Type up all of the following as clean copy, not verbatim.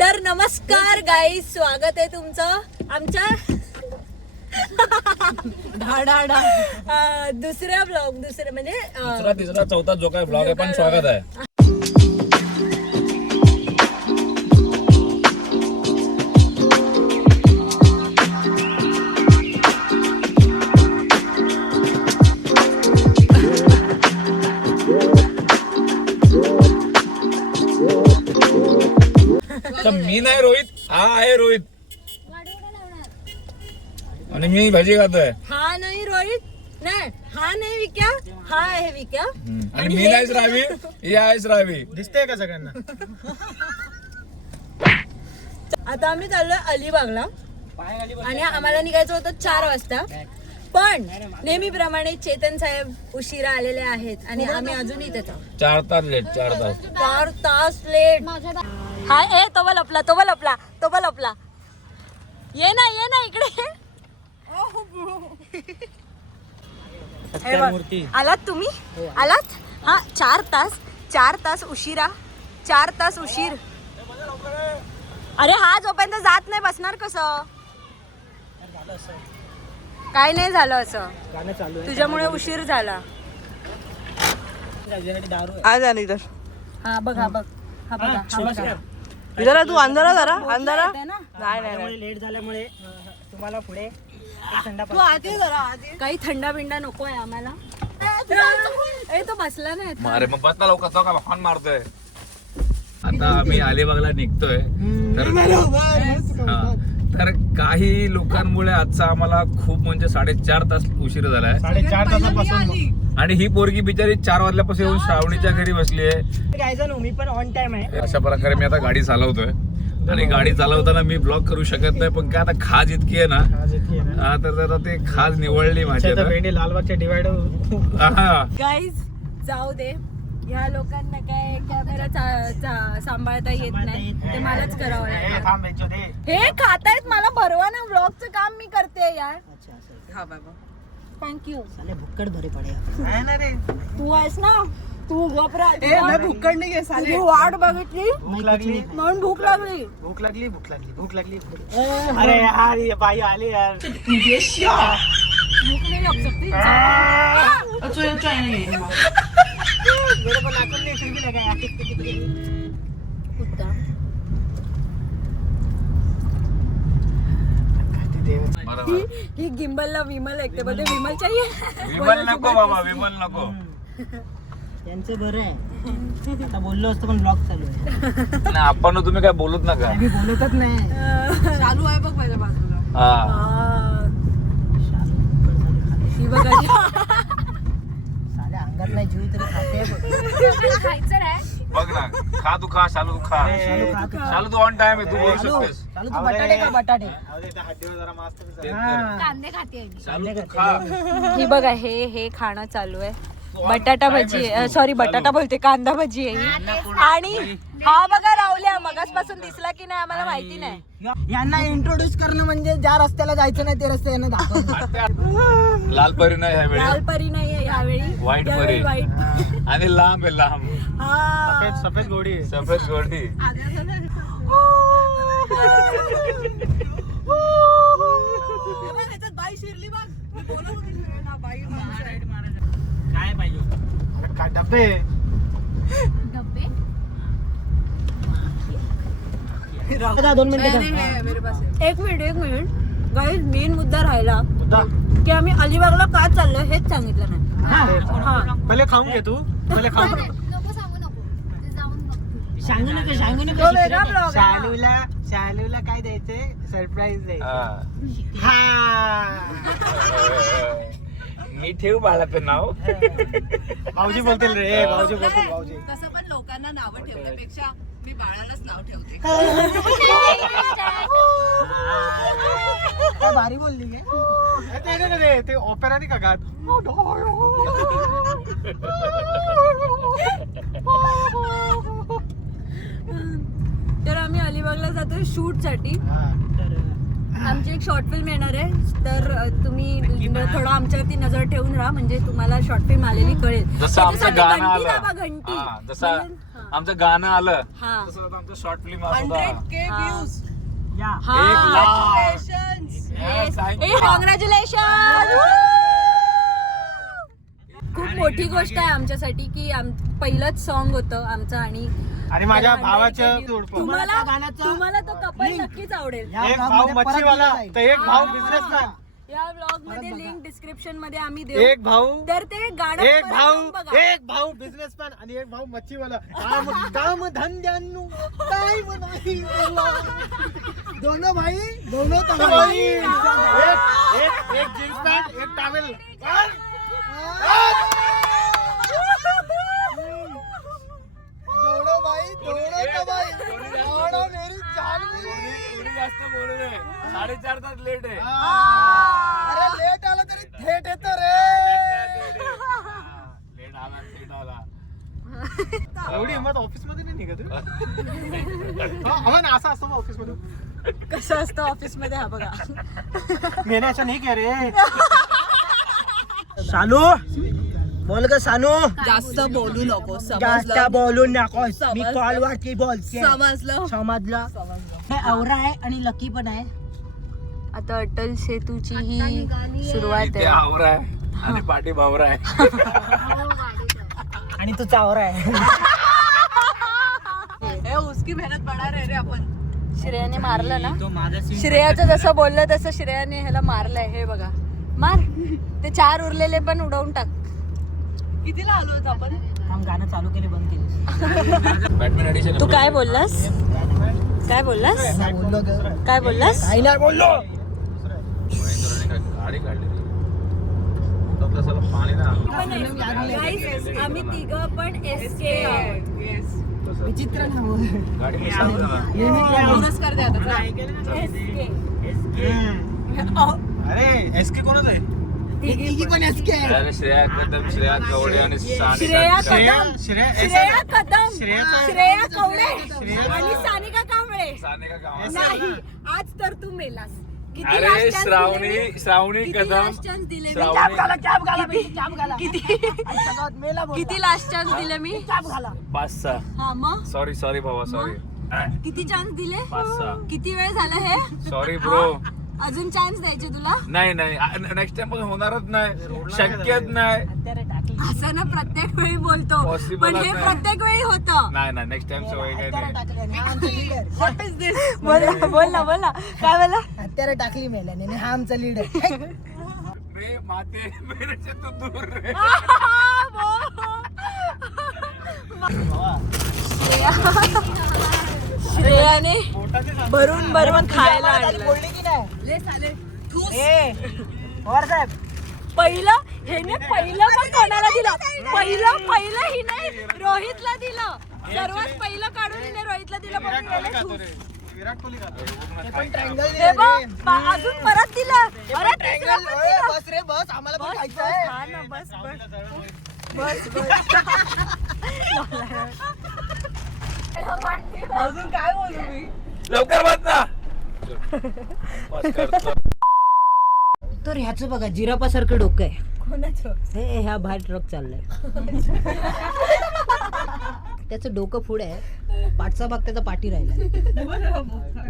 तर नमस्कार गाईज, स्वागत आहे तुमचं आमच्या दुसऱ्या ब्लॉग म्हणजे दुसरा तिसरा चौथा जो काय ब्लॉग आहे पण स्वागत आहे. मी नाही रोहित, हा आहे रोहित आणि मी भाजी खातोय. हा नाही रोहित, नाही हा नाही विक्या, हा आहे विक्या आणि मी नाही श्रावी, ही आहे श्रावी. दिसतंय का सगळ्यांना? आता आम्ही चाललोय अलिबागला आणि आम्हाला निघायचं होतं 4 वाजता, पण नेहमीप्रमाणे चेतन साहेब उशिरा आलेले आहेत आणि आम्ही अजूनही त्याचा 4 तास लेट. 4 तास लेट. हाय, ए तो लपला ये ना इकडे. आलात तुम्ही? आलात? हा, 4 तास उशिरा. 4 तास उशीर. अरे हा जोपर्यंत जात नाही बसणार कसं? काय नाही झालं असं, तुझ्यामुळे उशीर झाला. आज आली इधर. हा बघ जरा तू अंधारा नाही लेट झाल्यामुळे तुम्हाला पुढे तू आधी काही थंडा बिंडा नको आहे आम्हाला. ए तो बसला नाही. अरे मग बसला लवकर, तो का फॉन मारतोय. आता आम्ही अलिबागला निघतोय. तर काही लोकांमुळे आजचा आम्हाला खूप म्हणजे 4.5 तास उशीर झालाय. 4.5 तासापासून. आणि ही पोरगी बिचारी 4 वाजल्यापासून येऊन श्रावणीच्या घरी बसली आहे. काय झालं, मी पण ऑन टाइम आहे. अशा प्रकारे मी आता गाडी चालवतोय आणि गाडी चालवताना मी ब्लॉग करू शकत नाही, पण काय आता खाज इतकी आहे ना, हा तर आता ते खाज निवडली माझी आता. लालबागच्या डिवाइड. गाईज जाऊ दे, ह्या लोकांना काय कॅमेरा सांभाळता येत नाही, ते मलाच करावं लागतं. हे खातायत, मला भरवा ना, व्लॉगचं काम मी करते यार. हा बाबा, थँक्यू. भुक्कड भरे पडे. तू आहेस ना, तू घबरा. भुक्कड नाही घे साले. तू वाट बघितली भूक लागली म्हणून भूक लागली. भूक लागली. अरे यार, ये बाई आली यार. भूक नाही लग सकती. मेरे को नाखून नहीं, फिर भी लगाया. कुत्ता. ही गिंबलला विमल ऐकते, बोलते विमल चाहिए. विमल नको बाबा, विमल नको. यांचं बरं आहे, आता बोललो असतो पण ब्लॉग चालू आहे. आणि आपण तुम्ही काय बोलत नका. मी बोलतच नाही. चालू आहे बघ माझ्या बाजूला. हा, ही बघा. साल्या अंगात नाही जीव तरी खाते. खायचं नाही. बघ ना, खा तू, खा शालू, खा शालू. तू ऑन टाइम आहे, तू बोलू शकतेस. चालू तू बटाटे का बटाटे. कांदे खाते. शालू तू खा. ही बघा, हे खाणं चालू आहे. बटाटा भजी, सॉरी बटाटा बोलते, कांदा भजी आहे ही. आणि हा बघा रावल्या, मगासपासून दिसला की नाही आम्हाला माहिती नाही. यांना इंट्रोड्यूस करणं म्हणजे ज्या रस्त्याला जायचं नाही ते रस्ते यांना दाखवणं. लाल परी नाही ह्यावेळी, लाल परी नाहीये यावेळी, व्हाईट परी. व्हाईट. आणि लांब आहे, लांब. हा, सफेद घोडी. सफेद गोडी. बाई शिरली बघ. मी बोलत होती ना, बाई काय पाहिजे? काय डब्बे. दोन मिनिटं. एक मिनिट गाईज, मेन मुद्दा राहिला की आम्ही अलिबागला का चाललोय हेच सांगितलं नाही. पहिले खाऊन घे तू. पहिले खाऊन सांगू नको. तो वेगळा ब्लॉग आहे ना. शालूला काय द्यायचंय, सरप्राईज द्यायचं. हा. हा, मी ठेव बाळाचं नाव. भाऊजी बोलतील रे. भाऊजी बोलतील. भाऊजी तसं पण लोकांना नावं ठेवण्यापेक्षा मी बाळालाच नाव ठेवते. काय भारी बोलली काय. ते ऑपेरा नाही का गात. तर आम्ही अलिबागला जातोय शूट साठी. आमची एक शॉर्ट फिल्म येणार आहे, तर तुम्ही थोडं आमच्यावरती नजर ठेवून राहा, म्हणजे तुम्हाला शॉर्ट फिल्म आलेली कळेल. जसं आमचं गाणं आलं, घंटी जसं आमचं गाणं आलं हा तसं आता आमचं शॉर्ट फिल्म होता 100K views. या Congratulations. कॉंग्रॅच्युलेशन. खूप मोठी गोष्ट आहे आमच्यासाठी की पहिलंच सॉन्ग होतं आमचं आणि माझ्या त्याला भावाचं 100K views. जोडपं. तुम्हाला मला गाण्याचं तुम्हाला तो कपल link. नक्कीच आवडेल. या एक vlog भाऊ मध्ये परत मच्छीवाला दिला जाईल. तर एक भाऊ बिझनेसमॅन. या व्लॉग मध्ये लिंक डिस्क्रिप्शन मध्ये आम्ही देऊ. एक भाऊ तर ते गाणं एक परत भाऊ जाऊन बघा. एक भाऊ बिझनेसमॅन आणि एक भाऊ मच्छीवाला काम धंद्यांनु काय नाही दोनों भाई दोनों भाई. एक जीन्स पॅन्ट एक टॉवेल दोनों भाई दोनों तो भाई दोनों मेरी जान जास्त बोलू नये 4:30 तास लेट आहे अरे लेट आला तरी थेट येतो रे. लेट आला एवढी हिंमत ऑफिस मध्ये नाही निघत ना असं असतं ऑफिस मध्ये कसं असतं ऑफिस मध्ये हा बघा. मैंने ऐसा नहीं कह रहे सानू बोल ग सानू जास्त बोलू नको. जास्त समजलं बोलू नकोस. मी समजलं. कॉलवरती बोलते. समजलं. समजलं. हे आवरा आहे आणि लकी पण आहे. आता अटल सेतूची ही सुरुवात इथे आहे. आवरा आहे आणि पाठी भावरा आहे आणि तू चावरा आहे. ए, उसकी मेहनत बडा रे रे आपण. श्रेयाने मारलं ना. तो माझा श्रेयाचं जसं बोललं तसं श्रेयाने ह्याला मारलंय. हे बघा मार. ते 4 उरलेले पण उडवून टाक. कितीला आलो होतो आपण? काम गाणं चालू केले बंद केले. बॅटमॅन एडिशन तू काय बोललास? काय बोललास? बोललो ग. काय बोललास? काही नाही बोललो. गाडी काढली पाणी ना Guys, आम्ही तिघं पण SK आहोत. विचित्र नाव. गाडी पुरस्कार द्या आता. SK. अरे एसके कोणच आहे तिघी पण SK आहे. आणि श्रेया कदम श्रेया कवडे आणि श्रेया कदम. श्रेया श्रेया कदम. श्रेया- श्रेया कवडे आणि सानिका कांबळे. सानिका गावात नाही आज तर तू मेलास. किती अरे last chance श्रावणी दिले? श्रावणी किती कदम last chance दिले मी? श्रावणी मेला बोल. किती लास्ट चान्स दिले मी? 5-6 हा मग सॉरी भावा सॉरी किती चान्स दिले? 5-6 किती वेळ झाला हे? सॉरी ब्रो अजून चान्स द्यायचे तुला? नाही नेक्स्ट टाइम पासून होणारच नाही शक्यच नाही असं ना प्रत्येक वेळी बोलतो Possible पण हे नाही. प्रत्येक वेळी होतं. नाही नेक्स्ट टाइम सवय काय नाही बोल ना काय बोला? हत्यारे टाकली मेल्याने आणि हा आमचा लीडर. रे माते मेरे से तू दूर रे श्रेयाने भरून खायला आणलं. बोलली की नाही? ले साले. ठूस. पवार साहेब पहिलं पण कोणाला दिलं? पहिलं हिने रोहितला दिलं. सर्वात पहिलं काढून हिने रोहितला दिलं. पण हिने ठूस. विराट कोहली का पण ट्रँगल हे बघ, अजून परत दिलं. अरे तिसरं पण दिलं. बस रे बस आम्हाला पण बस, खायचं बस, आहे. हा ना, बस. अजून काय बोलू मी? लवकर बस ना बस कर. तर ह्याचं बघा जिरापासारखं डोकं आहे. कोणाचं? हे ह्या बाहेर ट्रक चाललाय. त्याचं डोकं पुढे आहे. पाठचा भाग त्याचा पाठी राहिला.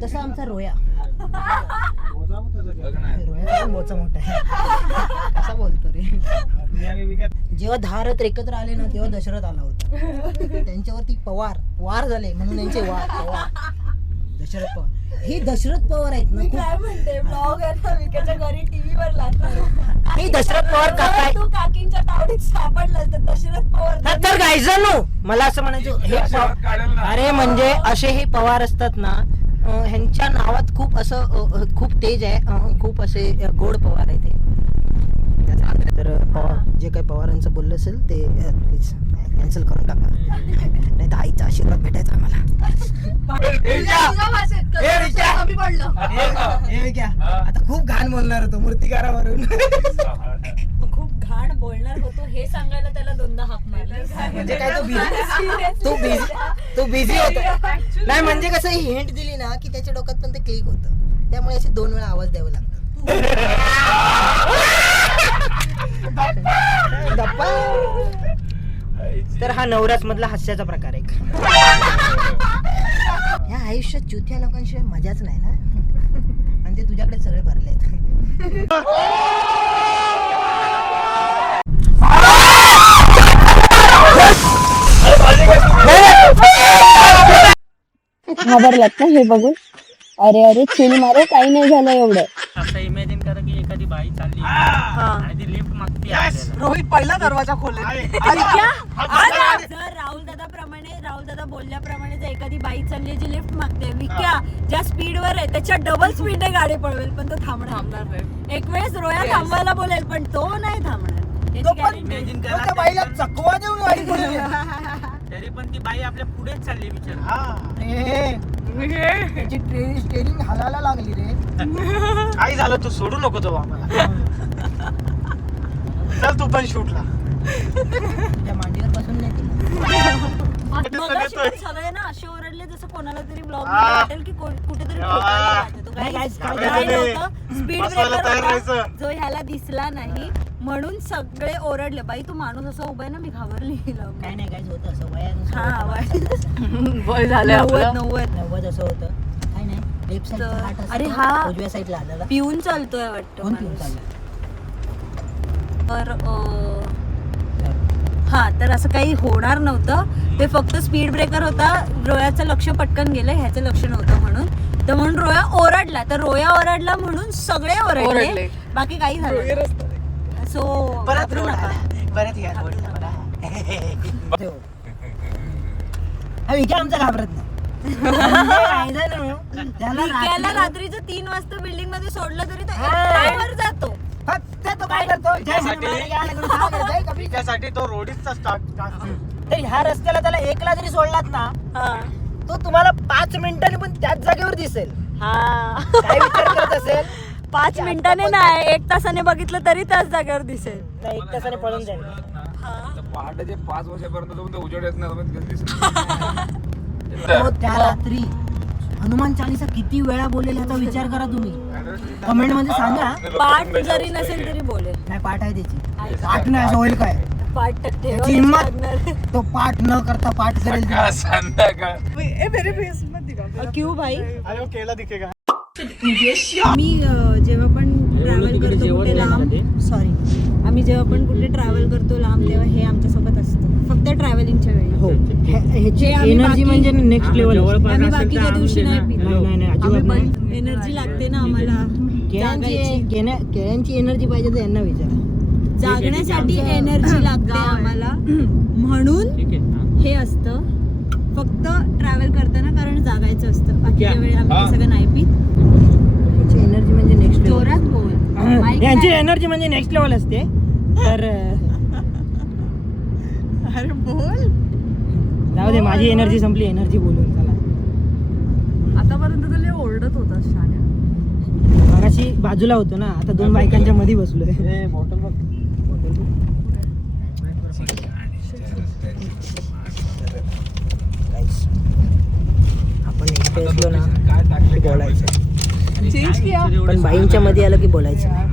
तसा आमचा रोया. रोया मोठा मोठा आहे. कसा बोलतो रे. जेव्हा 10 रथ एकत्र आले ना तेव्हा दशरथ आला होता. त्यांच्यावरती वार झाले म्हणून यांचे पवार दशरथ पवार. हे दशरथ पवार आहेत ना. काय म्हणते ब्लॉग आहे ना विकेच्या घरी टीव्ही वर लागणार. मी दशरथ पवार काका आहे. तू काकींच्या तावडीत सापडलास तर दशरथ पवार तर गायजनो मला असं म्हणायचं हे काढेल ना. अरे म्हणजे असे हे पवार असतात ना ह्यांच्या नावात खूप असं खूप तेज आहे. खूप असे गोड पवार आहे ते. तर जे काही पवारांचं बोललं असेल ते प्लीज कॅन्सल करून टाका. नाही तर आईचा आशीर्वाद भेटायचा आम्हाला. तुझ्या भाषेत कसं कमी पडलं. आता खूप घाण बोलणार होतो मूर्तिकारावरून. खूप घाण बोलणार होतो हे सांगायला त्याला 2दा हाक मारला. म्हणजे काय तू बिझी होता. नाही म्हणजे कसं हिंट दिली ना की त्याच्या डोक्यात पण ते क्लिक होतं. त्यामुळे असे 2 वेळा आवाज द्यावा लागतो. तर हा नवरास मधला हास्याचा प्रकार आहे. या आयुष्यात चुथ्या लोकांशिवाय मजाच नाही ना. आणि ते तुझ्याकडे सगळे भरले आहेत. घाबरलात ना हे बघून? अरे अरे चिल मारो, काही नाही झालं एवढं. असं इमॅजिन करा की एखादी बाई चालली आणि ती लिफ्ट मागते आपल्याला. रोहित पहिला दरवाजा खोलेल. जर राहुल दादा बोलल्याप्रमाणे जर एखादी बाई चालली जी लिफ्ट मागते, विक्या ज्या स्पीडवर आहे त्याच्या डबल स्पीडने गाडी पळवेल पण तो थांबणार नाही. एक वेळेस रोया थांबायला बोलेल पण तो नाही थांबणार. इमॅजिन करा त्या बाईला चकवा देऊन गाडी पुढे. तरी पण ती बाई आपल्या पुढेच चालली बिचारी. त्याची स्टेरिंग हालायला लागली रे. काय झालं तू सोडू नको तो आम्हाला. चल तू पण शूटला. त्या मांडीवर बसून नाही तिला. मगाशी पण सगळे ना असे ओरडले जसं कोणाला तरी ब्लॉग वाटेल की कुठेतरी स्पीड ब्रेकर जो ह्याला दिसला नाही म्हणून सगळे ओरडले. बाई तू माणूस असा उभा आहे ना, मी घाबरली. काय नाही काय होतं असं वयानुसार. हा वय झालं 90 असं होतं. काय नाही लेफ्ट साईड अरे हा उजव्या साईडला आलेला. पिऊन चालतोय वाटतं कोण पिऊन माणूस. चाललं? तर हा तर असं काही होणार नव्हतं. ते फक्त स्पीड ब्रेकर होता. रोयाचं लक्ष पटकन गेलं, ह्याचं लक्ष नव्हतं म्हणून. तर म्हणून रोया ओरडला. तर रोया ओरडला म्हणून सगळे ओरडले. बाकी काही झालं. सो परत या विचार आमचा घाबरत नाही. विक्याला रात्रीचं 3 वाजता बिल्डिंग मध्ये सोडलं तरी तो एकट्यावर जातो. फक्त तो काय करतो त्यासाठी तो रोडीचा स्टार्ट. तर ह्या रस्त्याला त्याला 1ला जरी सोडलात ना तो तुम्हाला 5 मिनिटांनी पण त्याच जागेवर दिसेल. काय विचार करत असेल? 5 मिनिटाने नाही 1 तासाने बघितलं तरी त्याच जागेवर दिसेल. नाही 1 तासाने पळून जाईल. पहाटेचे 5 वाजेपर्यंत उजेड येत नाही. तो त्या रात्री हनुमान चालीसा किती वेळा बोलेल ह्याचा विचार करा तुम्ही. कमेंट मध्ये सांगा. पाठ जरी नसेल तरी बोलेल. नाही पाठ आहे त्याची. पाठ नाही असं होईल काय? पाठ त्याची हिंमत. तो पाठ न करता पाठ करेल. क्यू भाई अरे केला दिखेगा. मी जेव्हा पण ट्रॅव्हल करतो कुठे लांब आम्ही जेव्हा पण कुठे ट्रॅव्हल करतो लांब तेव्हा हे आमच्यासोबत असतं. फक्त ट्रॅव्हलिंगच्या वेळी. हो ह्याची एनर्जी म्हणजे नेक्स्ट लेवल. आम्ही बाकीच्या दिवशी नाही पित. नाही अजिबात नाही. एनर्जी लागते ना आम्हाला केळ्यांची एनर्जी पाहिजे तर यांना विचारा. जागण्यासाठी एनर्जी लागते आम्हाला म्हणून हे असतं. फक्त ट्रॅव्हल करताना कारण जागायचं असतं. बाकीच्या वेळी आम्ही सगळं नाही पित. एनर्जी म्हणजे नेक्स्ट जोरात बोल. यांची एनर्जी म्हणजे नेक्स्ट लेवल असते. तर अरे बोल. जाऊ दे माझी एनर्जी संपली. एनर्जी बोलून चला. आतापर्यंत तुला ओरडत होता शाण्या. मगाशी बाजूला होतो ना, आता 2 बायकांच्या मध्ये बसलोय. आपण एकटे असलो ना बोलायचं. पण बाईंच्या मध्ये आलं की बोलायचं नाही.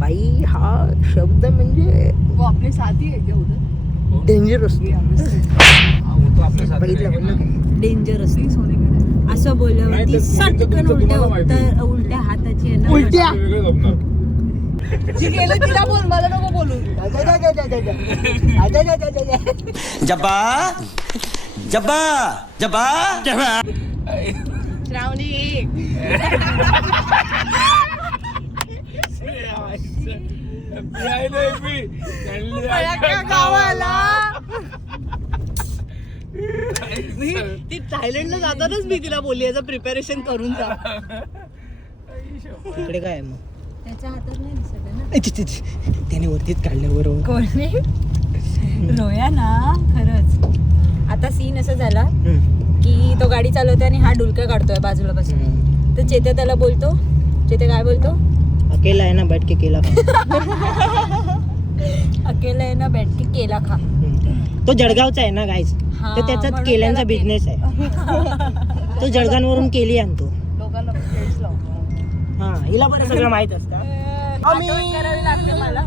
बाई हा शब्द म्हणजे वो अपने साथ ही है क्या उधर? डेंजर असतो. बघितलं डेंजर असते. असं बोलल्यावरती सटकन उलट्या हाताची आहे ना. उलट्या जी गेलं तिला बोल, मला नको बोलू. जब्बा जब्बा जब्बा श्रावणी गावाला ती थायलंडला जातानाच मी तिला बोलली याचं प्रिपरेशन करून जा. इकडे काय आहे मग? त्याच्या हातात नाही दिसत आहे ना. त्याने वरतीच काढलं बरोबर. कोणी रोया ना खरंच. आता सीन असं झाला की तो गाडी चालवतोय आणि हा डुलक्या काढतोय बाजूला बसून. तर चेते त्याला बोलतो. चेते काय बोलतो? अकेला आहे ना बैठ के केला खा. अकेला आहे ना बैठ के केला खा. तो जळगावचा आहे ना गाईज. तर त्याचा केल्यांचा बिझनेस आहे. तो जळगाववरून केली आणतो. लोकांना पेज लावतो. हा हिला पण सगळं माहित असतं. आठवण करावी लागते मला.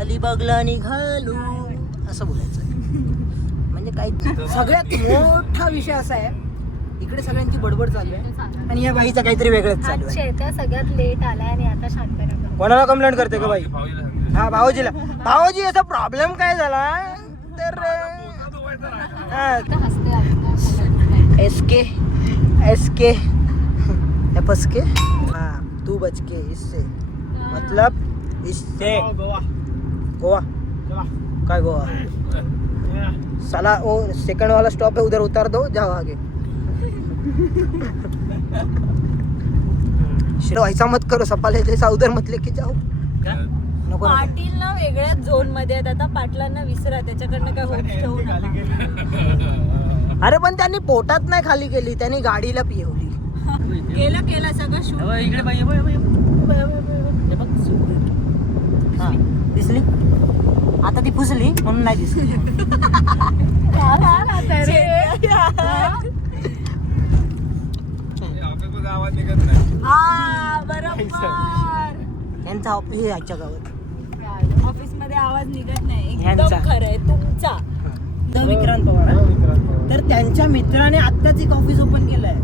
अलिबागला निघालो असं बोलायचं. म्हणजे काही सगळ्यात मोठा विषय असा आहे, इकडे सगळ्यांची बडबड चालू आहे आणि या बाईचं काहीतरी वेगळंच चालू आहे. श्वेता सगळ्यात लेट आलाय आणि आता शांतपणा. कोणाला कंप्लेंट करते का बाई? हा, भाऊजीला. भाऊजी याचा प्रॉब्लेम काय झाला तर एसके एफएसके, हाँ तू बच के इससे, मतलब इससे गोवा काय गोवा साला वो सेकंड वाला स्टॉप है, उधर उतार दो, जाओ आगे. ऐसा मत करो, सपाले जैसा उधर मत लेके जाओ. नको पाटील ना वेगळ्याच झोन मध्ये आहेत. आता पाटलांना विसरा, त्याच्याकडनं काय होप ठेवू नका. अरे पण त्यांनी पोटात नाही खाली केली, त्यांनी गाडीला पियवली. केलं सगळं शूट. हा, दिसली आता ती पुसली म्हणून नाही दिसली. आवाज निघत नाही. हा बरोबर. यांचा ऑफिस आहे आजच्या गावात. ऑफिस मध्ये आवाज निघत नाही. ह्यांचा. एकदम खरं आहे तुमचा. विक्रांत पवार हा? तर त्यांच्या मित्राने आत्ताच एक ऑफिस ओपन केलंय.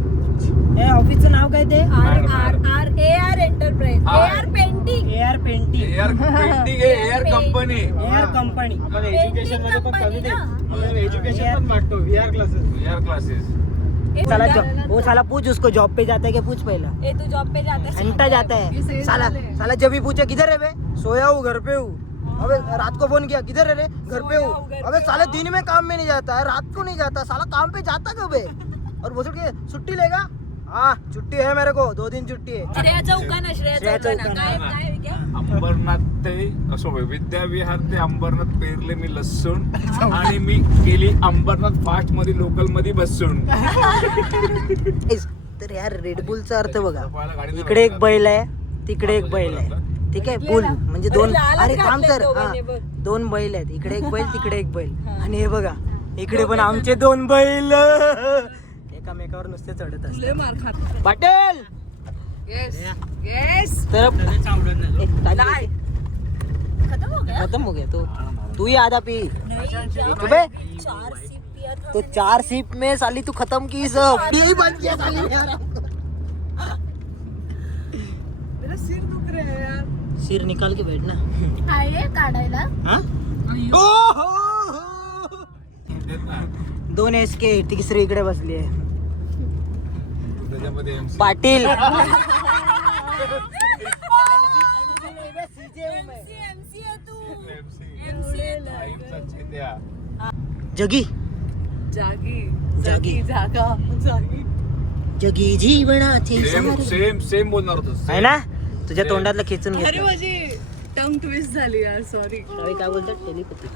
या ऑफिसचं नाव काय ते? AR enterprise. AR painting. AR painting. Air painting आहे, एअर कंपनी. Air company. आपण एज्युकेशन मध्ये पण कमी ना. नाही, एज्युकेशन पण मागतो. VR classes. Air classes. साला वो साला पूछ उसको जॉब पे जाता है क्या, पूछ पहला. ए तू जॉब पे जाता है? घंटा जाता है साला जब भी पूछे किधर है बे, सोया हूँ घर पे हूँ. अबे रात को फोन किया किधर है रे, घर पे हूँ. अबे साला दिन में काम में नहीं जाता है, रात को नहीं जाता, साला काम पे जाता कब है. और बोल के छुट्टी लेगा, हाँ छुट्टी है मेरे को, 2 दिन छुट्टी है. श्रेया चौकाना. श्रेया काय चौकाना. काय विक्या? अंबरनाथ ते असं विद्याविहार ते अंबरनाथ पेरले मी लसूण आणि मी गेली अंबरनाथ फास्ट मध्ये लोकल मध्ये बसून. तर यार रेडबुलचा अर्थ बघा, इकडे एक बैल आहे तिकडे एक बैल आहे, ठीक आहे. बुल म्हणजे दोन. लालच अरे थांब तर, घातलंय हा दोघांनी बघ. 2 बैल आहेत, इकडे एक बैल तिकडे एक बैल. आणि हे बघा इकडे पण आमचे 2 बैल एकामेकावर नुसते चढत असतात. पाटील तर खत्म हो गया तू ही आधा पी. बे 4 सीप पिया था. तो 4 सीप में साली तू खत्म की सब. यही बन गया साली यार. मेरा सिर दुख रहा है यार. सिर निकाल के बैठना. आहे काढायला. हाँ? 2 SK, तिसरी इकडे बसली आहे. त्याच्यामध्ये MC. पाटील MC आहे तू. MC आहे तू. आईचा चेत्या. जगी जागी जागी. जागा जागी. जगी जीवनाची सेम बोलणार होतो. आहे ना, तुझ्या तोंडातलं खेचून अरे घेतलं. माझी टंग ट्विस्ट झाली यार, सॉरी. काय बोलतात, टेलिपॅथी,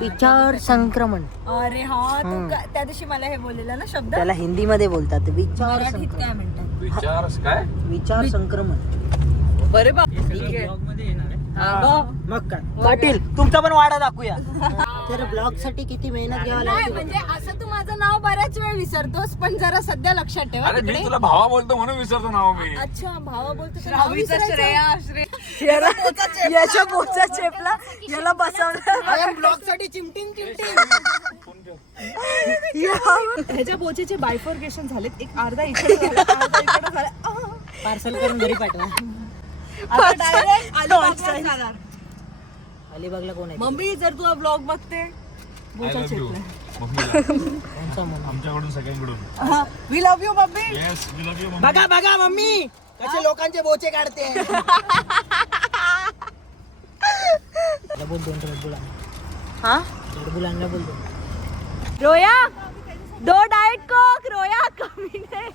विचार संक्रमण. अरे हा तू त्या दिवशी मला हे बोललेला ना शब्द. त्याला हिंदी मध्ये बोलतात विचार मराठीत काय संक्रमण. म्हणतात? विचार काय विचार संक्रमण. बरे बाप. मग काय पाटील, तुमचा पण वाडा दाखवूया. तर ब्लॉग साठी किती मेहनत घ्यावी नाही लागते. म्हणजे असं तू माझं नाव बऱ्याच वेळ विसरतोस, पण जरा सध्या लक्षात ठेवा अरे मी तिकडे. तुला भावा बोलतो म्हणून विसरतो नाव मी. अच्छा भावा बोलतो तर नाव रावीचा विसरायचं. श्रेया याच्या पोचा चेपला याला बसवलं. ब्लॉग साठी चिमटिंग ह्याच्या बोचेचे बायफॉर्गेशन झालेत. एक अर्धा इकडे झाला, अर्धा इकडे झाला. पार्सल करून घरी पाठवा. आता direct अलिबागला जाणार. अलिबागला कोण आहे? मम्मी जर तू हा ब्लॉग बघते, I बोचा love you. चेपला. मम्मीला. कोणचा मम्मी? आमच्याकडून सगळ्यांकडून. We love you mummy. Yes we love you. बघा बघा मम्मी कसे लोकांचे बोचे काढते. बोल 2 रेडबुल आणा. हा रेडबुल आणला बोलतो. रोया 2 डाएट कोक. रोया कमी नाही.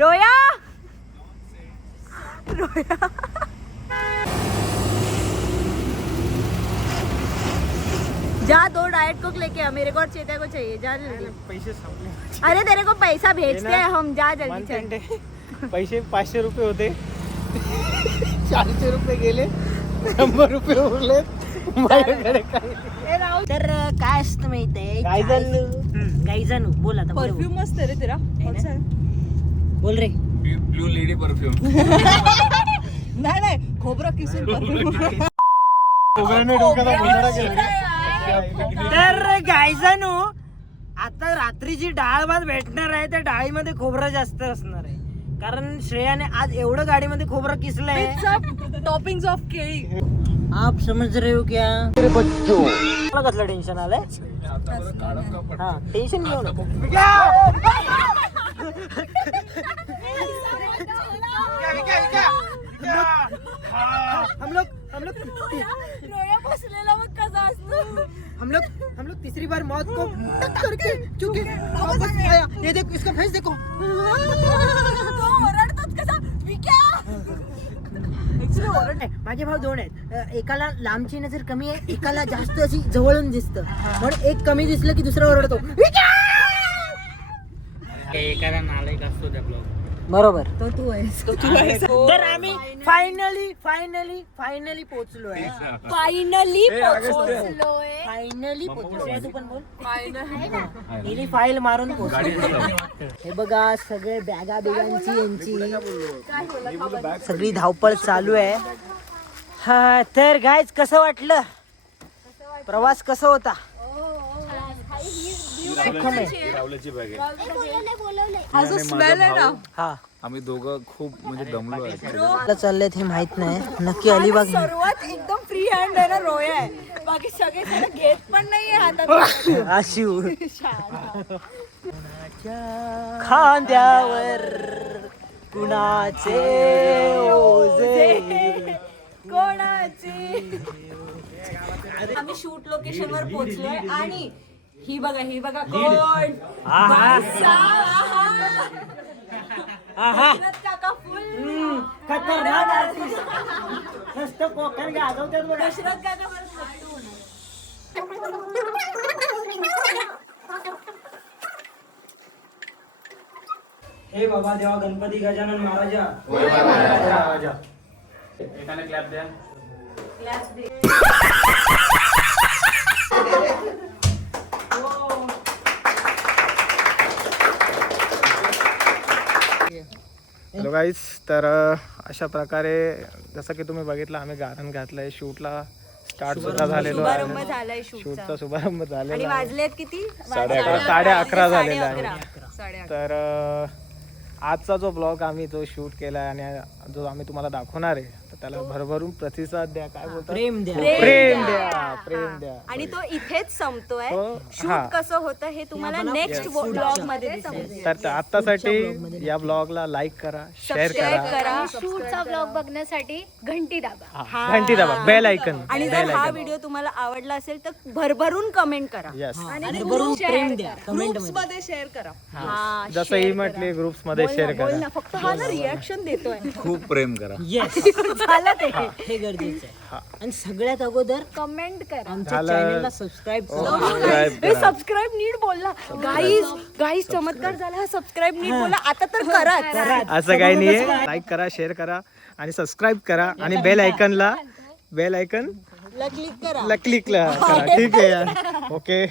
रोया जा 2 डाइट कोक लेके आ. मेरे को और चेता को चाहिए. जा जल्दी. पैसे संपले. अरे तेरे को पैसा भेजते हैं हम. जा जल्दी चल. पैसे 500 रुपये होते. 400 रुपये गेले. 100 रुपये उरले माझ्याकडे. काय तर काय असतं माहितीये, काय झालं? काही जण बोल आता पुढे बोल. परफ्यूम मस्त आहे रे तेरा. है ना? बोल रे. Blue lady perfume. नाही खोबरं किसून परफ्यूम. खोबऱ्याने डोक्याचा गोंधळ केला. तर गायजानो आता रात्रीची डाळ भात भेटणार आहे त्या डाळीमध्ये खोबरं जास्त असणार आहे कारण श्रेयाने आज एवढं गाडीमध्ये खोबरं किसलंय. टॉपिंग्स ऑफ केळी. आप समझ रहे हो क्या मला कसलं टेन्शन आलंय. हा टेन्शन घेऊ नको. हम लोग बसलेला मग कसा असतो. हम लोग तीसरी बार मौत को टक करके चुके वापस आया. ये देखो इसका फेस देखो. माझे भाऊ दोन आहेत. एकाला लांबची नजर कमी आहे एकाला जास्त अशी जवळून दिसतं म्हणून एक कमी दिसलं की दुसरा ओरडतो. एखादा नालायक असतो त्या ब्लॉग. बरोबर. तो तू आहेस. तर आम्ही फायनली पोहोचलोय. फायनली पोहोचलोय. तू पण बोल. फायनली फाईल मारून पोहोचलो. हे बघा सगळे बॅगा बिगांची यांची सगळी धावपळ चालू आहे. हा तर गाईज कसं वाटलं प्रवास कसा होता. हा जो स्मेल आहे ना हा आम्ही दोघं खूप म्हणजे दमलो आहे. मला चाललंय हे माहित नाही नक्की अलिबाग. सर्वात एकदम फ्री हँड आहे ना रोया आहे. बाकी सगळे जण घेत पण नाहीये हातात. आशिव खांद्यावर कुणाचे ओझे कोणाची. आम्ही शूट लोकेशन वर पोहोचलोय आणि ही बघा कोण. काका फुल खतरनाक आर्टिस्ट मस्त कोकण गाजवतात बघा. दशरथ काका मला फोटो हे बाबा देवा गणपती गजानन महाराजा. एकाने क्लॅप द्या. Hello guys. तर अशा प्रकारे जसं की तुम्ही बघितलं आम्ही गारण घातलंय. शूटला स्टार्ट सुद्धा झालेलो शुभारंभ आहे. झालाय शूटचा शुभारंभ आणि झालेला आहे. वाजलेत किती 11:30 झालेला आहे. 11:30. तर आजचा जो ब्लॉग आम्ही जो शूट केला आहे आणि जो आम्ही तुम्हाला दाखवणार आहे तर त्याला भरभरून प्रतिसाद द्या. काय बोलतात प्रेम द्या. आणि तो इथेच संपतोय. तो- शूट हा. कसं होतं हे तुम्हाला नेक्स्ट ब्लॉग मध्ये समजेल. तर आतासाठी या ब्लॉगला लाईक करा शेअर सबस्क्राईब करा करा शूटचा ब्लॉग बघण्यासाठी घंटी दाबा. घंटी दाबा बेल ऐकन. आणि जर हा व्हिडिओ तुम्हाला आवडला असेल तर भरभरून कमेंट करा. यस प्रेम द्या. ग्रुप्स मध्ये शेअर करा. हा जसं ही म्हटली ग्रुप्स मध्ये शेअर बोल करा. ना. फक्त हा ना रिॲक्शन देतोय. खूप प्रेम करा. झालं ते. हे गरजेचं आहे. आणि सगळ्यात अगोदर कमेंट करा. आमच्या झालं. चॅनलला सबस्क्राईब सबस्क्राईब नीट बोलला. गाईज चमत्कार झाला. हा सबस्क्राईब नीट बोला. आता तर करा. असं काही नाही. लाईक करा शेअर करा आणि सबस्क्राईब करा आणि बेल आयकन क्लिक करा. क्लिक करा. ठीक आहे यार. ओके.